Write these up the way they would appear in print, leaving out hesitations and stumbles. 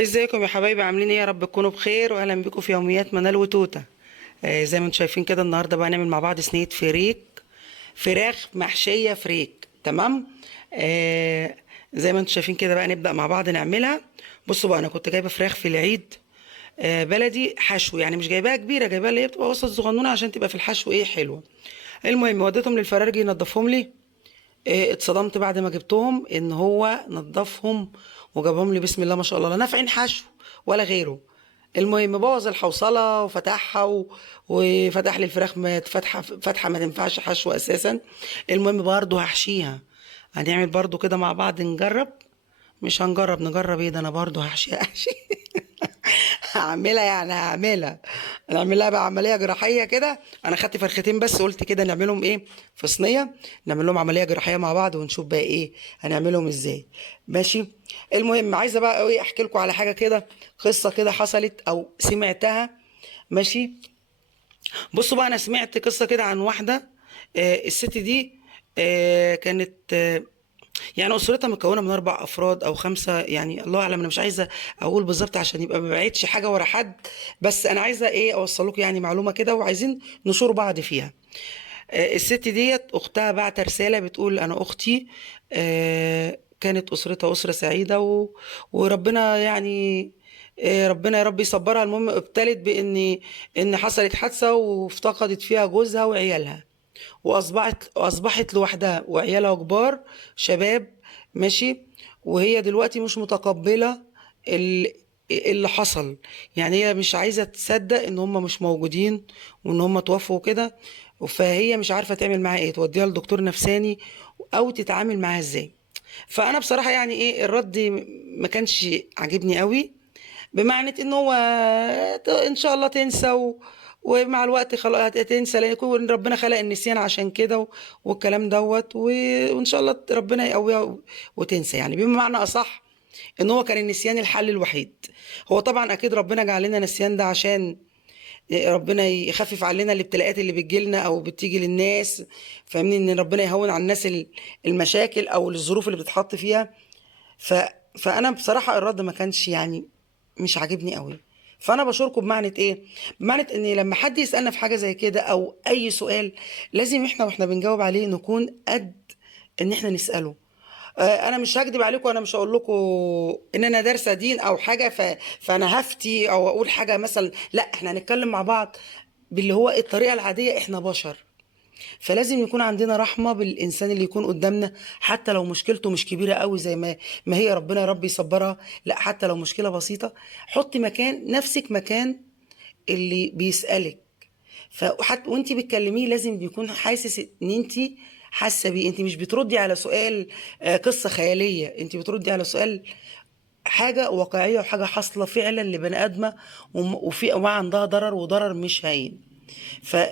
ازيكم يا حبايبي؟ عاملين ايه؟ يا رب تكونوا بخير، واهلا بيكم في يوميات منال وتوته. زي ما انتم شايفين كده، النهارده بقى نعمل مع بعض صينيه فراخ محشيه فريك. تمام. آه زي ما انتم شايفين كده بقى نبدا مع بعض نعملها. بصوا بقى، انا كنت جايبه فراخ في العيد بلدي حشو، يعني مش جايباها كبيره، جايباها اللي هي بتبقى وسط صغنونه عشان تبقى في الحشو ايه حلوه. المهم وديتهم للفرارجي ينضفهم لي. اتصدمت بعد ما جبتهم ان هو نضفهم وجابهم لي بسم الله ما شاء الله، لا نافعين حشو ولا غيره. المهم بوظ الحوصله وفتحها وفتح لي الفراخ ما فتحه ما تنفعش حشو اساسا. المهم برضه هحشيها. هنعمل برضه كده مع بعض نجرب. مش هنجرب نجرب ايه ده، انا برضه هحشي. هعملها يعني هعملها. نعملها بقى عمليه جراحيه كده. انا خدت فرختين بس، قلت كده نعملهم ايه في صينيه. نعمل لهم عمليه جراحيه مع بعض ونشوف بقى ايه هنعملهم ازاي. ماشي. المهم عايزه بقى قوي احكي لكم على حاجه كده، قصه كده حصلت او سمعتها. ماشي. بصوا بقى، انا سمعت قصه كده عن واحده. الست دي كانت يعني اسرتها مكونه من 4 افراد او 5، يعني الله اعلم، انا مش عايزه اقول بالظبط عشان يبقى ما بعيدش حاجه ورا حد. بس انا عايزه ايه اوصل لكم يعني معلومه كده، وعايزين نشور بعض فيها. الست ديت اختها بعت رساله بتقول انا اختي كانت اسرتها اسره سعيده وربنا يعني ربنا يا رب يصبرها. المهم ابتلت ان حصلت حادثه وافتقدت فيها جوزها وعيالها، واصبحت لوحدها وعيالها كبار شباب. ماشي. وهي دلوقتي مش متقبله ال- اللي حصل. يعني هي مش عايزه تصدق ان هم مش موجودين وان هم توفوا كده. فهي مش عارفه تعمل معاها ايه، توديها لدكتور نفساني او تتعامل معاها ازاي. فانا بصراحه يعني ايه الرد ما كانش عاجبني قوي. بمعنى ان هو ان شاء الله تنسى ومع الوقت خلاص هتنسى، لان يكون ربنا خلق النسيان عشان كده والكلام دوت وان شاء الله ربنا يقويها وتنسى، يعني بمعنى اصح ان هو كان النسيان الحل الوحيد. هو طبعا اكيد ربنا جعل لنا النسيان ده عشان ربنا يخفف علينا الابتلاءات اللي بتجيلنا او بتيجي للناس. فاهمني ان ربنا يهون على الناس المشاكل او الظروف اللي بتتحط فيها. ف... فانا بصراحه الرد ما كانش يعني مش عاجبني قوي. فانا بشوركم بمعنى ايه، بمعنى ان لما حد يسالنا في حاجه زي كده او اي سؤال، لازم احنا واحنا بنجاوب عليه نكون قد ان احنا نساله. انا مش هكدب عليكم، انا مش هقول لكم ان انا دارسه دين او حاجه فانا هفتي او اقول حاجه مثلا، لا احنا هنتكلم مع بعض باللي هو الطريقه العاديه، احنا بشر. فلازم يكون عندنا رحمة بالإنسان اللي يكون قدامنا، حتى لو مشكلته مش كبيرة قوي زي ما هي ربنا يا رب يصبرها. لا، حتى لو مشكلة بسيطة، حطي مكان نفسك مكان اللي بيسألك. فحتى وانت بتكلميه لازم بيكون حاسس ان انت حاسة بيه. انت مش بتردي على سؤال قصة خيالية، انت بتردي على سؤال حاجة واقعية وحاجة حاصلة فعلا لبني آدمة، وما عندها ضرر وضرر مش هين.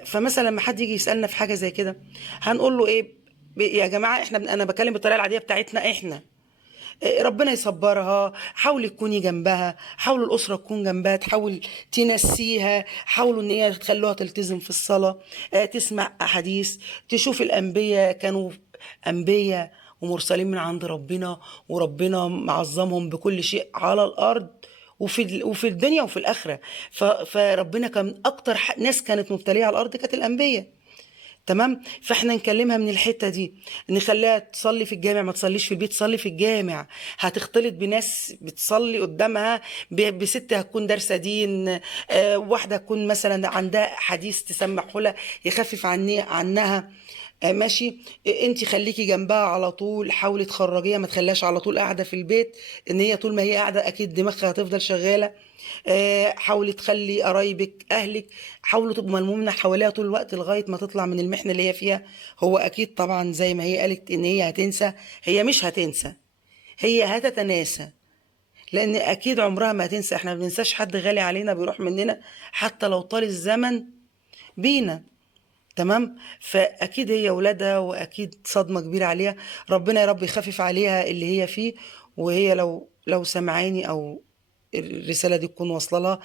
فمثلا لما حد يجي يسالنا في حاجه زي كده، هنقول له ايه؟ يا جماعه احنا انا بكلم بالطريقه العاديه بتاعتنا احنا. ربنا يصبرها، حاولي تكوني جنبها، حاولوا الاسره تكون جنبها، تحاول تنسيها، حاولوا ان هي تخلوها تلتزم في الصلاه، تسمع احاديث، تشوف الانبياء كانوا انبياء ومرسلين من عند ربنا، وربنا معظمهم بكل شيء على الارض وفي الدنيا وفي الاخره. فربنا كان اكتر ناس كانت مبتليه على الارض كانت الانبياء. تمام. فاحنا نكلمها من الحته دي، نخليها تصلي في الجامع، ما تصليش في البيت، تصلي في الجامع. هتختلط بناس بتصلي قدامها، بست هتكون دارسه دين، واحده هتكون مثلا عندها حديث تسمعه لها يخفف عنها. ماشي. انت خليكي جنبها على طول، حاولي تخرجيها، ما تخليهاش على طول قاعده في البيت، ان هي طول ما هي قاعده اكيد دماغها هتفضل شغاله. حاولي تخلي قرايبك اهلك، حاولوا تبقوا ملمومين حواليها طول الوقت لغايه ما تطلع من المحنه اللي هي فيها. هو اكيد طبعا زي ما هي قالت ان هي هتنسى، هي مش هتنسى، هي هتتناسى. لان اكيد عمرها ما هتنسى، احنا ما بننساش حد غالي علينا بيروح مننا حتى لو طال الزمن بينا. تمام. فاكيد هي ولادها واكيد صدمه كبيره عليها. ربنا يا رب يخفف عليها اللي هي فيه. وهي لو سمعاني او الرساله دي تكون واصله لها،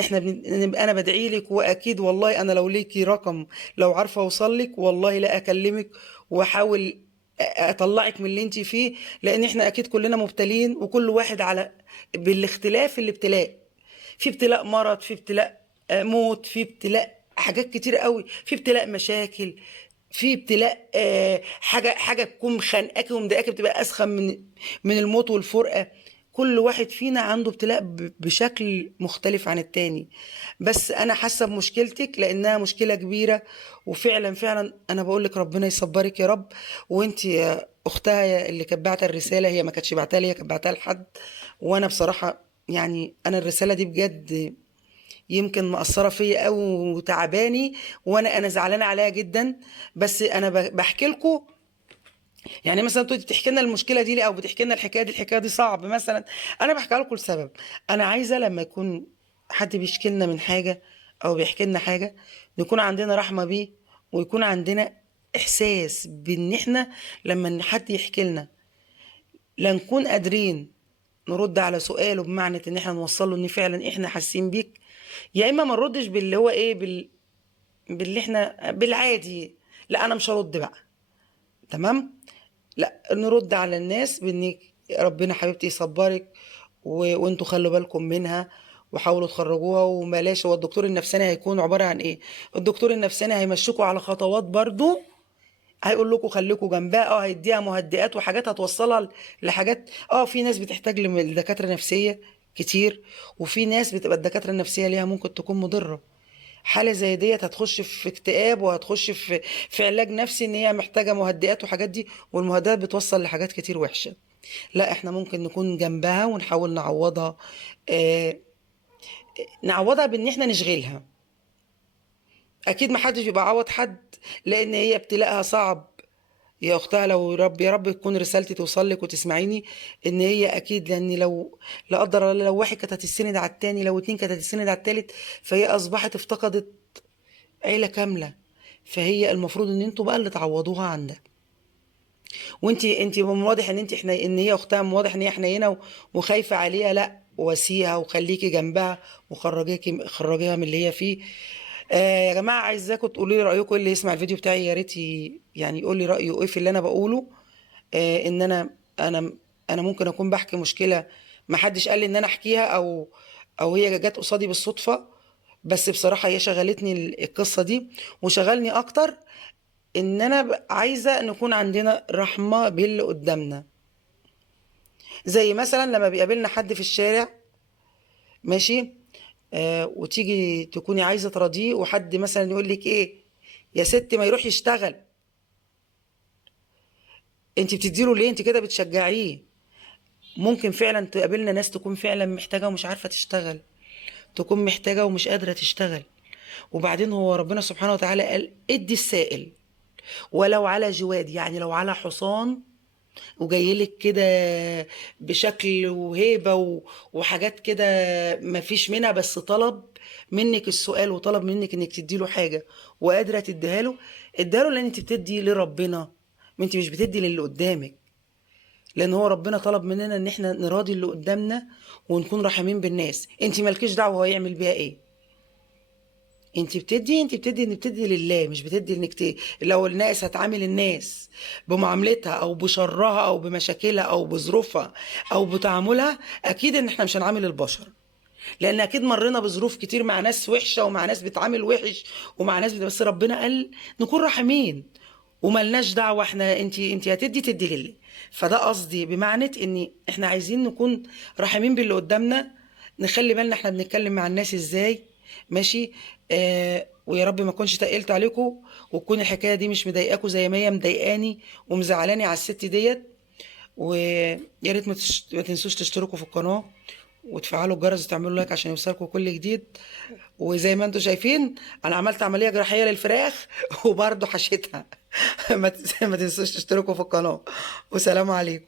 احنا انا بدعي لك، واكيد والله انا لو ليكي رقم، لو عارفه اوصل لك والله لا اكلمك واحاول اطلعك من اللي انت فيه، لان احنا اكيد كلنا مبتلين، وكل واحد على بالاختلاف الابتلاء. في ابتلاء مرض، في ابتلاء موت، في ابتلاء حاجات كتير قوي، في ابتلاء مشاكل، في ابتلاء حاجه تكون مخانقاكي ومضايقاكي بتبقى اسخن من الموت والفرقه. كل واحد فينا عنده ابتلاء بشكل مختلف عن التاني. بس انا حاسه بمشكلتك لانها مشكله كبيره، وفعلا فعلا انا بقول لك ربنا يصبرك يا رب. وانت يا اختها اللي كانت باعته الرساله، هي ما كانتش بعتها لي، هي كانت بعتها لحد. وانا بصراحه يعني انا الرساله دي بجد يمكن مأثرة فيا قوي وتعباني، وانا زعلانة عليها جدا. بس انا بحكي لكم، يعني مثلا انتوا بتحكي لنا المشكلة دي ليه، او بتحكي لنا الحكاية دي، الحكاية دي صعب مثلا. انا بحكي لكم لسبب. انا عايزة لما يكون حد بيشكي لنا من حاجة او بيحكي لنا حاجة، نكون عندنا رحمة بيه، ويكون عندنا احساس بان احنا لما حد يحكي لنا لا نكون قادرين نرد على سؤاله بمعنى ان احنا نوصل له ان فعلا احنا حاسين بيك، يا اما ما نردش باللي هو ايه باللي احنا بالعادي. لا انا مش هرد بقى، تمام. لا نرد على الناس بانك ربنا حبيبتي يصبرك، وانتوا خلوا بالكم منها وحاولوا تخرجوها. وبلاش، هو الدكتور النفساني هيكون عبارة عن ايه؟ الدكتور النفساني هيمشيكوا على خطوات برضو، هيقول لكم خليكوا جنبها، هيديها مهدئات وحاجات هتوصلها لحاجات. في ناس بتحتاج لدكاترة نفسية كتير، وفي ناس بتبقى الدكاترة النفسية ليها ممكن تكون مضرة. حالة زي ديت هتخش في اكتئاب، وهتخش في علاج نفسي، ان هي محتاجة مهدئات وحاجات دي، والمهدئات بتوصل لحاجات كتير وحشة. لا احنا ممكن نكون جنبها ونحاول نعوضها، اه نعوضها بان احنا نشغلها. اكيد محدش بيبقى عوض حد، لان هي ابتلاءها صعب يا اختها. لو رب يا رب تكون رسالتي توصل لك وتسمعيني، ان هي اكيد، لان لو لا قدر الله لو واحد كانت هتستند على التاني، لو اتنين كانت هتستند على التالت، فهي اصبحت افتقدت عيلة كاملة. فهي المفروض ان انتوا بقى اللي تعوضوها عنها. وانت من واضح ان انت ان هي اختها، من واضح ان هي حنينه وخايفه عليها. لا واسيها وخليكي جنبها، خرجيها من اللي هي فيه. يا جماعه عايزاكم تقولوا لي رايكم، اللي يسمع الفيديو بتاعي يا ريت يعني يقول لي رايه ايه في اللي انا بقوله. ان انا ممكن اكون بحكي مشكله ما حدش قال لي ان انا احكيها، او هي جت قصادي بالصدفه. بس بصراحه هي شغلتني القصه دي، وشغلني اكتر ان انا عايزه نكون عندنا رحمه باللي قدامنا. زي مثلا لما بيقابلنا حد في الشارع ماشي، وتيجي تكوني عايزه تراضيه، وحد مثلا يقول لك ايه، يا ست ما يروح يشتغل. انت بتديله ليه؟ انت كده بتشجعيه. ممكن فعلا تقابلنا ناس تكون فعلا محتاجه ومش عارفه تشتغل، تكون محتاجه ومش قادره تشتغل. وبعدين هو ربنا سبحانه وتعالى قال ادي السائل ولو على جواد، يعني لو على حصان وجايلك كده بشكل وهيبة وحاجات كده مفيش منها، بس طلب منك السؤال، وطلب منك انك تديله حاجة وقادرة تديها له، اديها له. لان انت بتدي لربنا، ما انت مش بتدي للي قدامك. لان هو ربنا طلب مننا ان احنا نراضي اللي قدامنا ونكون رحمين بالناس. انت مالكيش دعوة هو يعمل بيها ايه. انت بتدي لله، مش بتدي لو الناس هتعامل الناس بمعاملتها او بشرها او بمشاكلها او بظروفها او بتعاملها، اكيد ان احنا مش هنعامل البشر. لان اكيد مرينا بظروف كتير مع ناس وحشه، ومع ناس بتعامل وحش، ومع ناس بس ربنا قال نكون رحمين وملناش دعوه. احنا انت تدي لله. فده قصدي بمعنى ان احنا عايزين نكون رحمين باللي قدامنا. نخلي بالنا احنا بنتكلم مع الناس ازاي، ماشي. ويا رب ما اكونش تقلت عليكم، وتكون الحكايه دي مش مضايقاكم زي ما هي مضايقاني ومزعلاني على الست ديت. ويا ريت ما تنسوش تشتركوا في القناه، وتفعلوا الجرس وتعملوا لايك عشان يوصلكم كل جديد. وزي ما انتم شايفين انا عملت عمليه جراحيه للفراخ وبرضه حشيتها. ما تنسوش تشتركوا في القناه، وسلام عليكم.